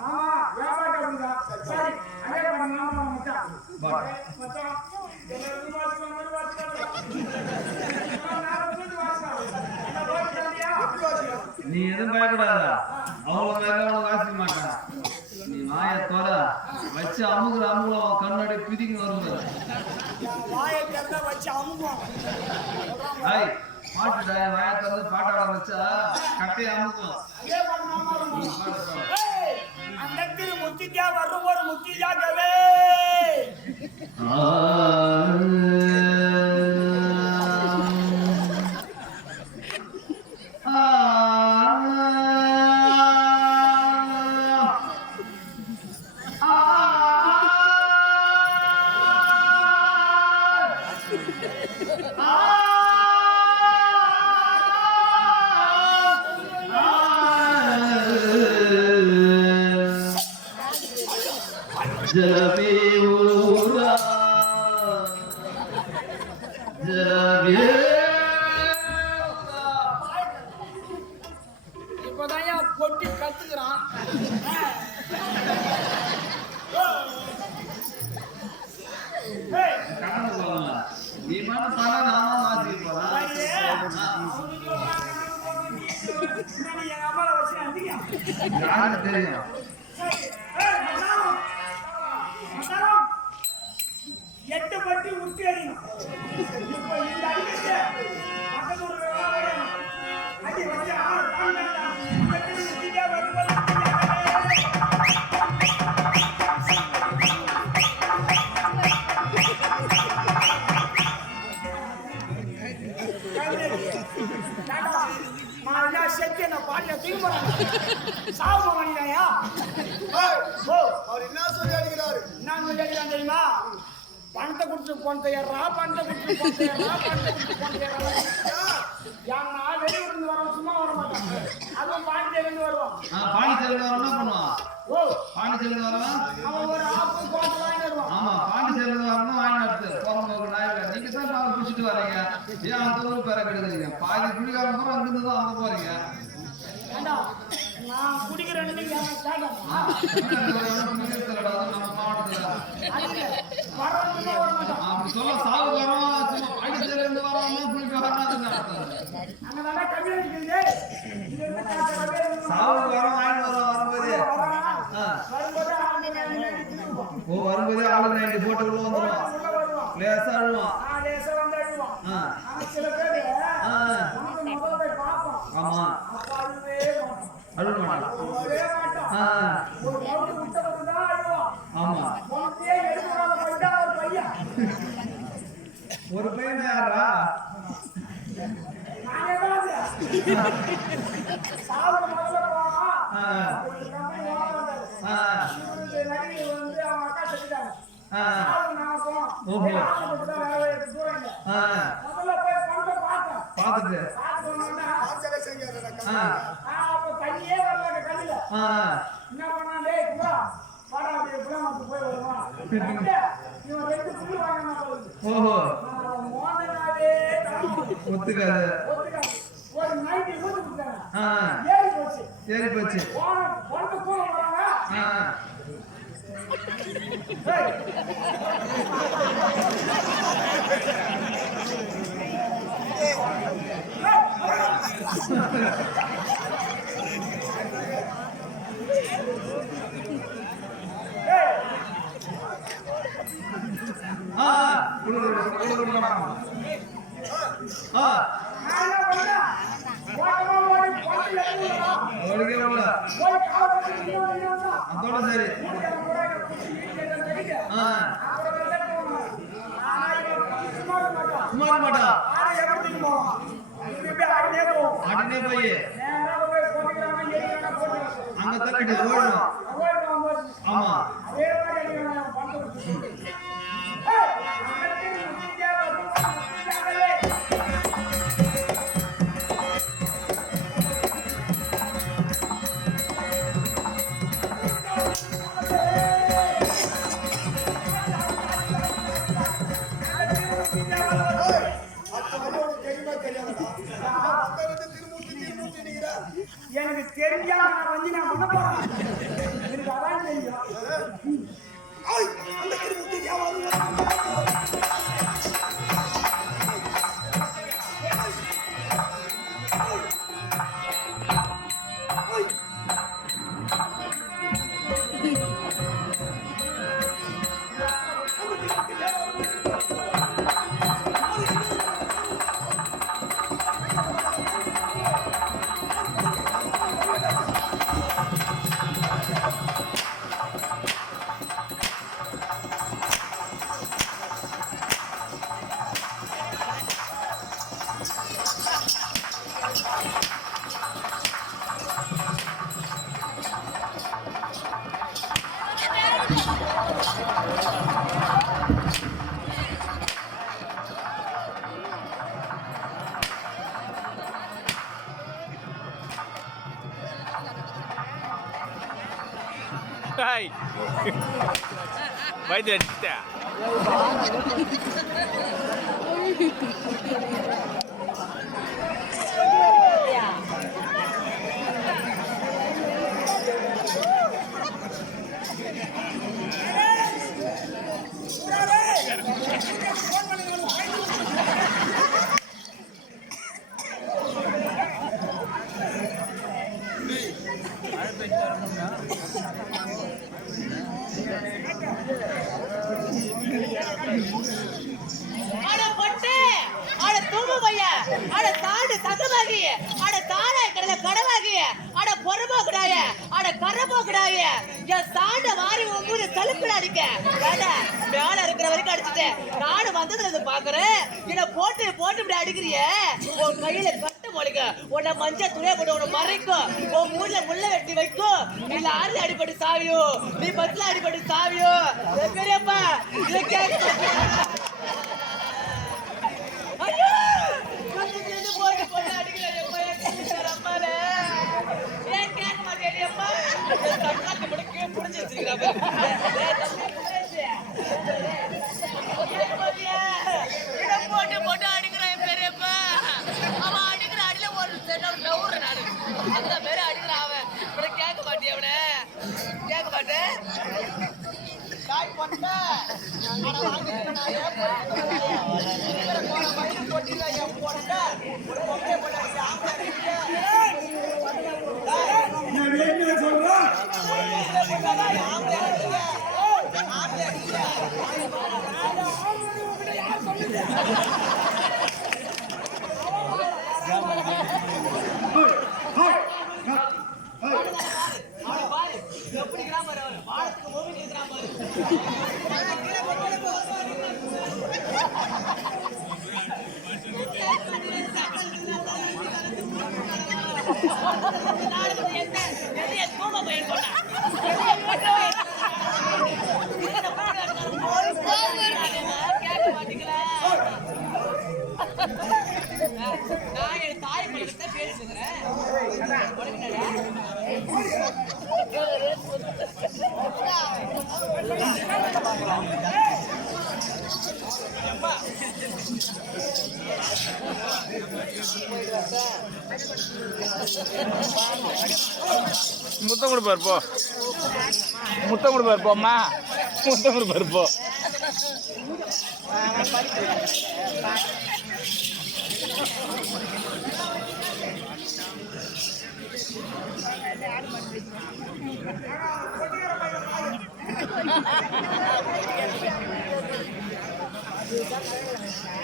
ஆமா, வியாபாரம். சரி, அதே மச்சான். மச்சான், என்னை வந்து போய் சொல்லியா? நீ எதுவும் பயப்படாத அவ்வளவு உனக்கு வாசிக்க மாட்டான் நீ வாய தோற வச்சு அமுகுற அமுகுல உன் கண்ணாடி பிதிக்கு வரும்போது வாயை வச்சு அமுக்குவாங்க பாட்டுடா வாய திறந்து பாட்டாட வச்சா கட்டையை அமுக்கும். அந்த திருமூர்த்தி தேவர் ஒரு முத்தி ஜலபே ஊரா ஜலபே இப்பதான் பொட்டி கத்துக்கிறான் நீ வாசிக்க போறேன் ஐயே, சொல்லிக்கிறான் தெரியுமா? பணத்தை கொடுத்து போன் தயாரா பணத்தை கொடுத்து போன் தயாரா பணத்தை போன் வெளியூர்ல இருந்து வரவன் சும்மா வர மாட்டான். அதுவும் இருந்து வருவான். பாண்டிச்சேரியில் வரவன் என்ன பண்ணுவான்? ஓ அவன் ஒரு ஆப்பு போட்டு வாங்கி வருவான். ஆமா பாண்டிச்சேரியில் வரணும் வாங்கி நடத்து போறவங்க நாயில நீங்க தான் நான் குடிச்சிட்டு வரீங்க. ஏன் அந்த ஊர் பேரை கெடுக்குறீங்க? பாதி குடிகாரன் பூரா அங்கிருந்து தான் அங்க போறீங்க. ஏண்டா? நான் குடிக்கிறேன்னு சொல்ல சாவு வரோம் சும்மா பாண்டிச்சேரியில இருந்து குளிக்க வராது சாவு வரோம் வரோம் வரும்போது ஓ வரும்போதே ஆளு நைட்டு போட்டு உள்ள வந்துடும் லேசா அழுவான் சில ஆமா. அழுவே மாட்டான். ஆமா. ஒரு பையன். யாரா? தண்ணியே வரல கண்ணுல. என்ன பண்ணா டேய் புறா வாடா அப்படியே புறா வந்து போய் கண்டு, இவன் ரெண்டு புல்லு வாங்கினா ஓஹோ. மோதனாவே ஒத்துக்காது. ஒத்துக்காது. ஒரு நைட்டு ஊத்து கொடுத்தாங்க. ஏறி போச்சு. சரி போச்சு. போன பொண்ணு கூட வராங்க. டேய், ஆ, குடு, குடு, குடு, குடு, குடு, குடு. ஆ, நான் என்ன பண்ணேன்? ஓட்டமா ஓடி பொண்ணு எடுத்துடா. அவளுக்கே உள்ள போய் காவல் நிலையம் இன்னொரு நிலையம் தான். அதோட சரி மூணு முறை குடிச்சு வீட்டுல தள்ளிட்டு, ஆ, அப்புறம் வெளில போனான். ஆனா இவன் சும்மா இருக்க மாட்டான். சும்மா இருக்க மாட்டான் ஆனா எப்படி தெரியுமா? இவன் இப்படி ஆடினே போவான். ஆட்டினே போய் அங்க தள்ளிட்டு ஓடணும் ஆமா நான் பண்ண போறேன். எனக்கு அதான் தெரியும். அந்த திருமூர்த்தி Vai! Vai, Danita! அட பொட்டு அட தூமு பைய அட தாண்டு சகமாகி அட தானே கடல கடவாகி அட பொறுப்போக்குடாய அட கரப்போக்குடாய என் சாண்ட வாரி ஒவ்வொரு சலுப்புல அடிக்க ஏண்டா, மேல இருக்கிற வரைக்கும் அடிச்சுட்டேன் நானும் வந்ததுல இருந்து பாக்குறேன். என்ன போட்டு போட்டு இப்படி அடிக்கிறிய? உன் கையில கட்டு மொழிக்க உன்னை மஞ்சள் துணியை போட்டு உன்னை மறைக்கும். உன் மூஞ்சில முள்ள வெட்டி வைக்கும். நீ லாரில அடிபட்டு சாவியோ. நீ பஸ்ல அடிபட்டு சாவியோ. பெரியப்பா இதை கேட்க. ஐயோ! கொஞ்சம் சேர்ந்து போட்டு போட்டு அடிக்கிறாரு அம்மா, என் கண்ணுல அம்மாலே. ஏன் கேட்க மாட்டேடி அம்மா? என் கண்ணாடி முடுக்கி புடிச்சு வச்சிருக்கிறாங்க. ஏய், தம்பி, புடிச்சு. கேட்க மாட்டியா? இதை போட்டு போட்டு அடிக்கிறான் என் பெரியப்பா. அவன் அடிக்கிற அடியில ஒரு சென்ட் அவன் நவுறுறான் நானு. அந்த மாதிரி அடிக்கிறான் அவன். இவனை கேட்க மாட்டியா அவனை? கேட்க மாட்டேன் காய் போட்ட அட வாங்கிட்டு நான் ஏன் போறேன் போன மயில் கொட்டில என் போட்ட ஒரு பொம்பளை போட்ட ஆம்பளை நான் வேணும்னு சொல்றேன் எப்படி கிராம வாழத்துக்கு மூவி கிராம கேட்க மாட்டீங்களா நான் என் தாய் பழக்கத்தை பேசுகிறேன் முத்தம் கொடுப்பாரு போ. முத்தம் கொடுப்பாரு போம்மா. முத்தம் கொடுப்பாரு போ.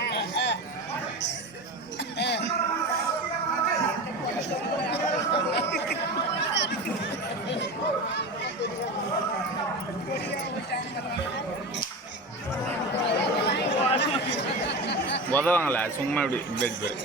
உதவாங்கள சும்மா இப்படி பெட் பெட்